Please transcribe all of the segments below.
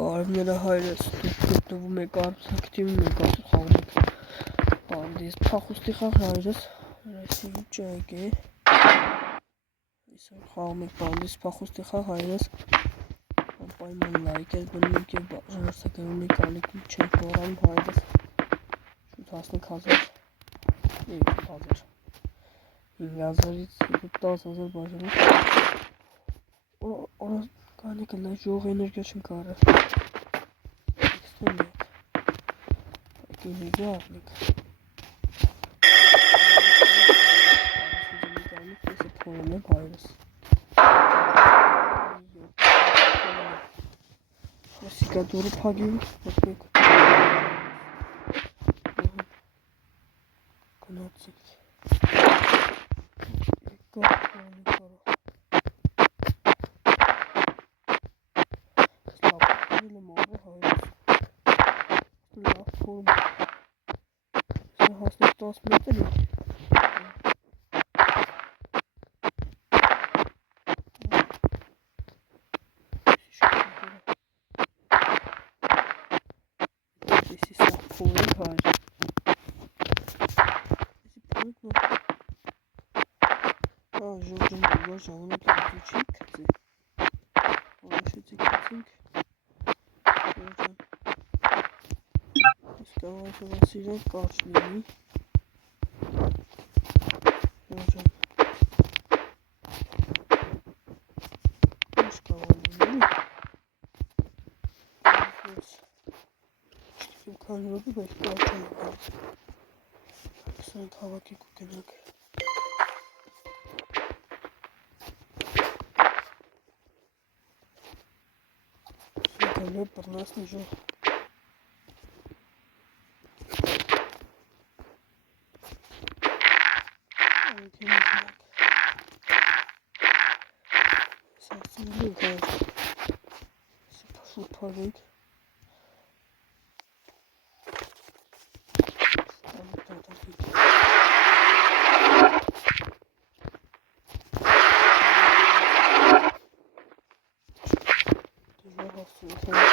Բարևները հայրս, դուք գտնվում եք ակտիվ մեկ խաղում եք բանդիս փախուստի խաղ հայրս, այսինքն ճայք է, այսօր խաղում եք բանդիս փախուստի խաղ հայրս, անպայման լայք եք բնում եք և ժողովրդականում եք ալիքում չեք մոռանում հայրս, շուտ հասնեք 1000, 5000-ից 10,000 բաժանեք, Կանի կլա ժող էներգիա չնկարը Էքստենդ Այդ էներգիա առնեք Կեսը փորել եմ հայրս Սիկա դուրը պագիմ Ոտնեք Կնացիք Եկա փորել կարա Մորը հայրս լավ փորում հասնեք 10 մետր Եսի սա փորել հայր Եսի փորեք ժողջն դուգար ժամանակ լուծուչի կծի Որոշեցի կծինք Ժողջան Իսկավայթով ասիրան կարչ լինի Ժողջան Իսկավայ լինի Չգիտեմ քանի րոպե, բայց կարչ եմ Սանք հավաքեք ու գնանք Գալու բռնասնի ժող Սասնելու ենք հայր Սի պաշուր պարենք Ստանուկ տատակիկ Դժվար հասցում ենք հայր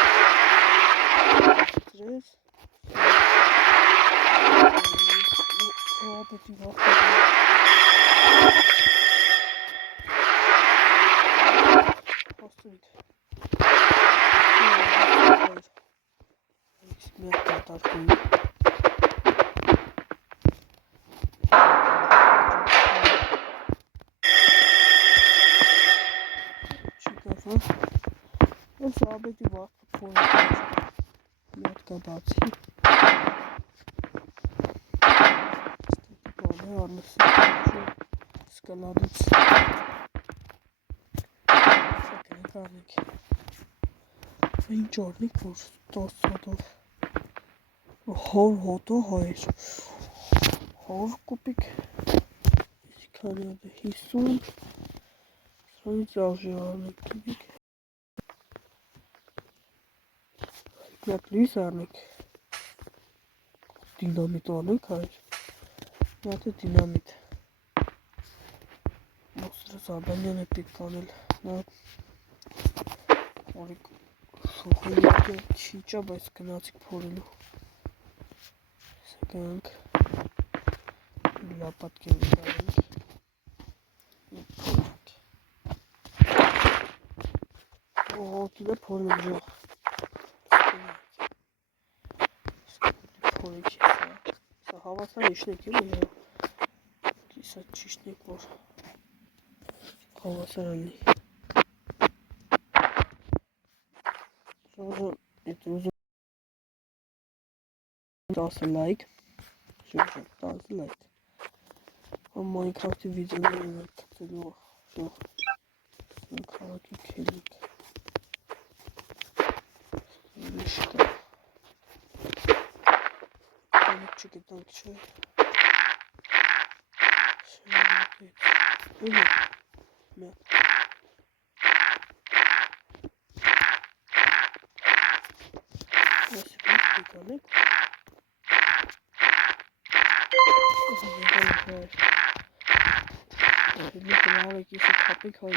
Ծրես Պետի վախտը Հասցունիք Իսկ մեր տատարկում Չի կավա Ես աբետի վախտը փորը Մետ կա բացի Ստետի բանը արնսի Սկալադից Սակրենք արնենք Ինչ արնենք որ 10 հատով Հոր հոտո հայր Հոր կուպիկ Իսկ քանի հատը 50 Սրանից աղժի արնենք տիպիկ Մեկ լույս արնենք Դինամիտ արնենք հայր Մեկ դինամիտ Մոսրը Զաբանյան է պետք անել Նա Որիկ շոխը եկը չի ճա, բայց գնացիք փորելու Սեկանք Լապատկեն վիդարենք Ողոտիլ է փորել ժող Փորեք է Սա հավասար իշնեք էլ է Սա ճիշտնեք որ Հավասար ալի Ժողջան Ետ ուզում 10 լայք Ժողջան 10 լայք Minecraft-ի վիդեոներն են կծելու ժող Սանք հավաքի կելիք Միշկա Անիք չգտանք չէ Շանքեց Ուլի Մեկ Ոսի պինք դիկանեք Լիքը լավեք եսի կապեք հայ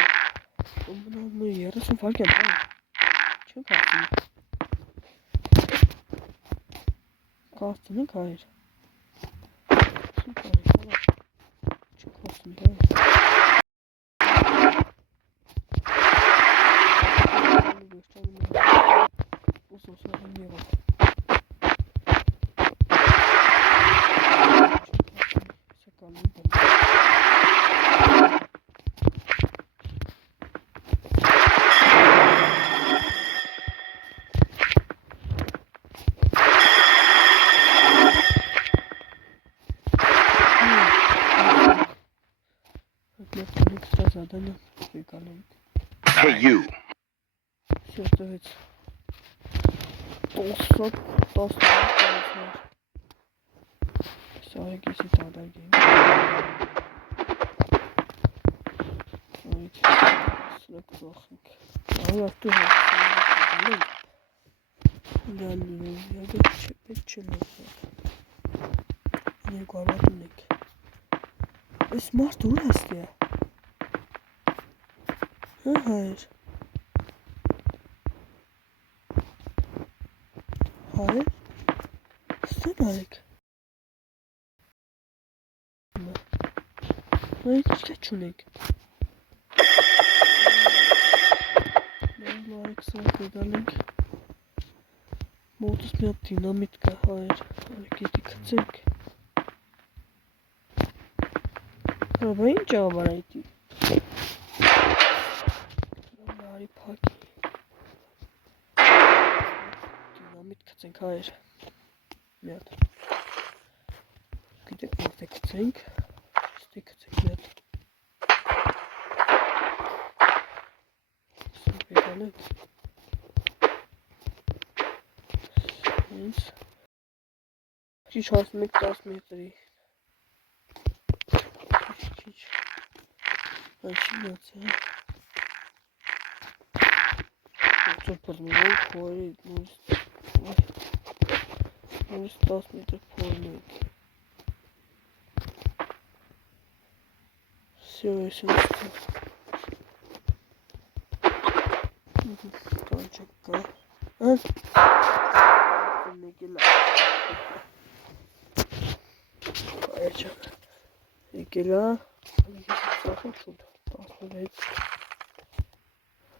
Մնա 30 վարկ եմ հայ Չենք հարցում Կաստնենք հայր։ Սուպեր է, հալա։ Չի կաստնենք հայր։ Ուսոսական եղավ։ Սակալին բան։ Задание выполнить. Hey, you. Все, ставится. Толсток. Все, если тогда гейм. Снэк плохонько. А я тоже. Я не голодный. Smart urası ya. Hayır. Hayır. İstemedik. Hayır, geçunik. Ben var kısa pedaling. Modus mir dinamitka hayır. Hareketi kıtık. Arabayı cevabına gitti. Bari paki. Dinamit kıtık hayır. Нет. Где это кцинк? Стик кцинк нет. Супер, Сенс. Сейчас мы 10 метров. Чуть-чуть. Начинается. Супер, ну ходит. Ну 10 метров полный. Все, если точка. Не гила. Не гила. Sachen tut. Ausprobiert.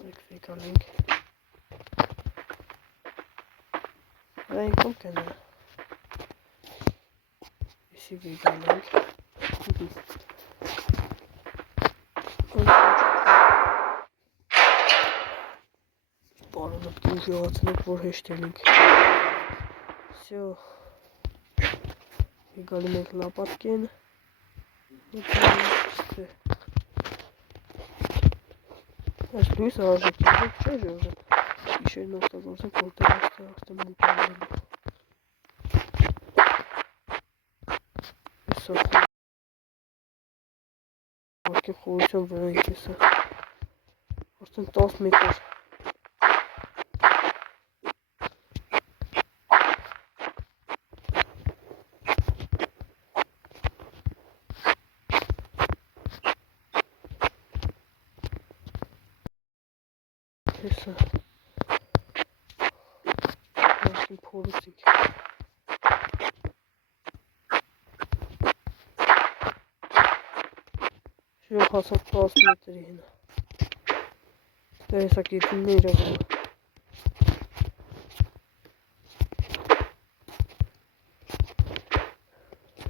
Link. Nein, kommt keiner. Ich sehe wieder Link. Bağlanıp duruyor altına vur hashtag. Все. Галимек Лопаткин. Я сплю сразу же. Что же уже? Еще одно оказался полтора автомобиля. Высоко. Марки хуйся в рейкиса. Просто 10 метров. Neyse. Markin polisik. Şu hasat basmetri yine. Neyse ki dinleyeceğim bunu.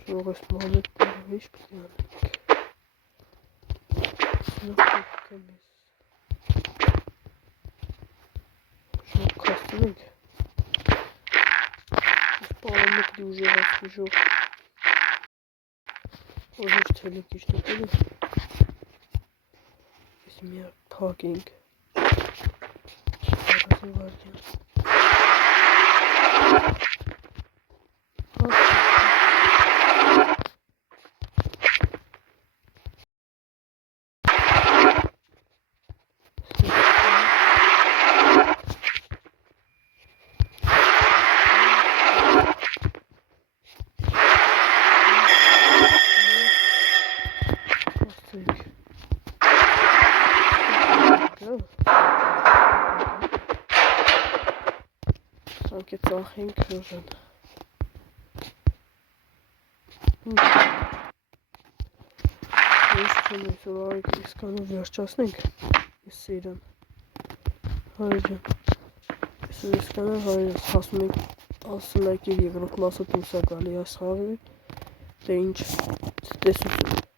Şu Muhammed Derviş planlık. Sınıf temiz. Şu kastılık. Bağlandık diye уже расскажу. Уже целик işte böyle. Смерть паркинг. Развивайте. Sanki Sachen kırın. Ես չեմ այսօր արեք իսկանով վերջացնենք ես սիրան հայրը այսօր իսկանով հայրս ասում եք իր երկրորդ մասը դուրս է գալի այս խաղի դե ինչ տեսություն